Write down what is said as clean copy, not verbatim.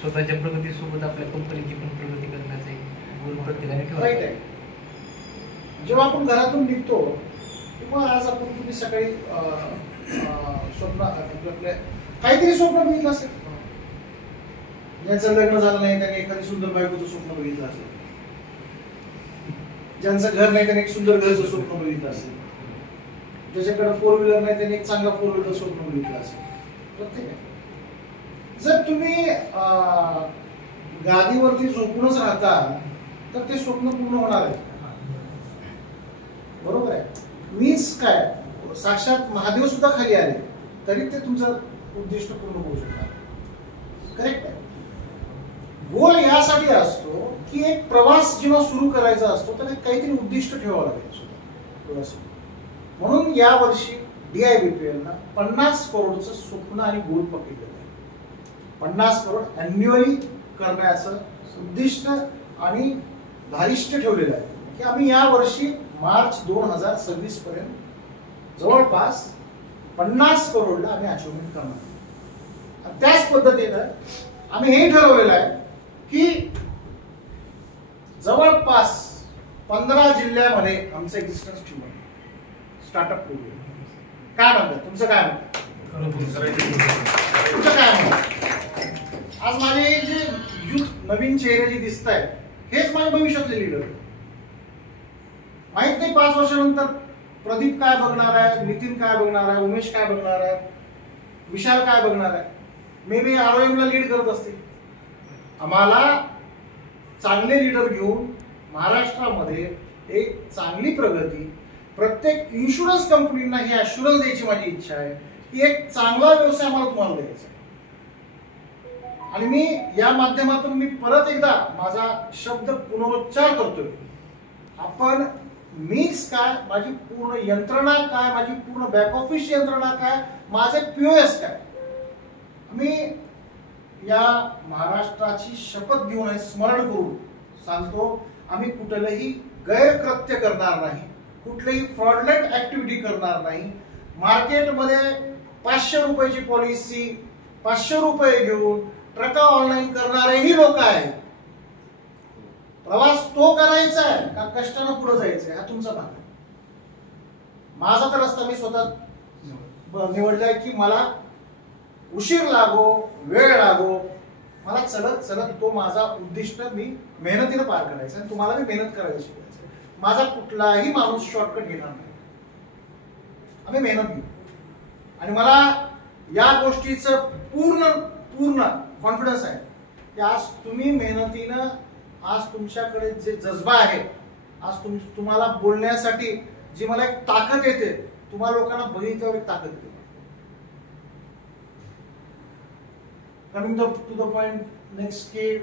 स्वतःच्या प्रगतीसोबत आपल्या कंपनीची पण प्रगती करण्याचा एक गोल प्रत्येकाने ठेवला आहे. जेव्हा आपण घरातून निघतो तेव्हा आज आपण तुम्ही सकाळी स्वप्न आपल्या काहीतरी स्वप्न बघितलं असेल. ज्यांचं लग्न झालं नाही त्यांनी एखादी सुंदर बायकोचं स्वप्न बघितलं असेल. ज्यांचं घर नाही त्यांनी एक सुंदर घरचं स्वप्न बघितलं असेल. ज्याच्याकडे 4 व्हीलर नाही त्यांनी एक चांगला 4 व्हीलर स्वप्न बघितलं असेल. प्रत्येक जर तुम्ही गादीवरती झोपूनच राहता तर ते स्वप्न पूर्ण होणार आहे. बरोबर आहे. मीच काय साक्षात महादेव सुद्धा खाली आले तरी ते तुमचं उद्दिष्ट पूर्ण होऊ शकणार. करेक्ट आहे. गोल यासाठी असतो की एक प्रवास जेव्हा सुरू करायचा असतो तर काहीतरी उद्दिष्ट ठेवावं लागेल. म्हणून या वर्षी DIBPL ना 50 करोडचं स्वप्न आणि गोल पकडलेलं आहे. 50 करोड अॅन्युअली करण्याचं उद्दिष्ट आणि धारिष्ट ठेवलेलं आहे की आम्ही या वर्षी मार्च 2026 पर्यंत जवळपास 50 करोडला आम्ही अचिव्हमेंट करणार. त्याच पद्धतीनं आम्ही हे ठरवलेलं आहे की जवळपास 15 जिल्ह्यामध्ये आमचं एक्झिस्टन्स ठेवू. स्टार्टअप करूया. काय म्हणतात तुमचं काय म्हणतात? तुमचं काय म्हणतात? आज माझे जे युथ नवीन चेहरे जे दिसत आहेत हेच माझे भविष्यातले लीडर. माहित नाही 5 वर्षानंतर प्रदीप काय बघणार आहे, नितीन काय बघणार आहे, उमेश काय बघणार आहे, विशाल काय बघणार आहे. मे बी ROM ला लीड करत असतील. आम्हाला चांगले लीडर घेऊन महाराष्ट्रामध्ये एक चांगली प्रगती, प्रत्येक इन्शुरन्स कंपनींना ही अश्युरन्स द्यायची माझी इच्छा आहे की एक चांगला व्यवसाय मला तुम्हाला द्यायचा. आणि मी या माध्यमातून मी परत एकदा माझा शब्द पुनरुच्चार करतोय. आपण मीच काय, माझी पूर्ण यंत्रणा काय, माझी पूर्ण बॅक ऑफिस यंत्रणा काय, माझे POS काय, मी या महाराष्ट्राची शपथ घेऊन स्मरण करून सांगतो आम्ही कुठलंही गैरकृत्य करणार नाही, कुठलीही फ्रॉडलेंट ऍक्टिव्हिटी करणार नाही. मार्केटमध्ये 500 रुपयाची पॉलिसी 500 रुपये घेऊन ट्रका ऑनलाईन करणारेही लोक आहेत. प्रवास तो करायचा आहे का कष्टानं पुढे जायचंय हा तुमचा भाग आहे. माझा तर रस्ता मी स्वतः निवडलाय की मला उशीर लागो वेळ लागो मला चलत चलत तो माझा उद्दिष्ट मी मेहनतीने पार करायचा आणि तुम्हाला मी मेहनत करायला शिकायचं. माझा कुठलाही माणूस शॉर्टकट घेणार नाही. आम्ही मेहनत घेऊ आणि मला या गोष्टीचं पूर्ण पूर्ण कॉन्फिडन्स आहे की आज तुम्ही मेहनतीनं आज तुमच्याकडे जे जज्बा आहे, आज तुम्हाला बोलण्यासाठी जी मला एक ताकद येते, तुम्हाला लोकांना बघितल्यावर एक ताकद येते. Coming to the point next की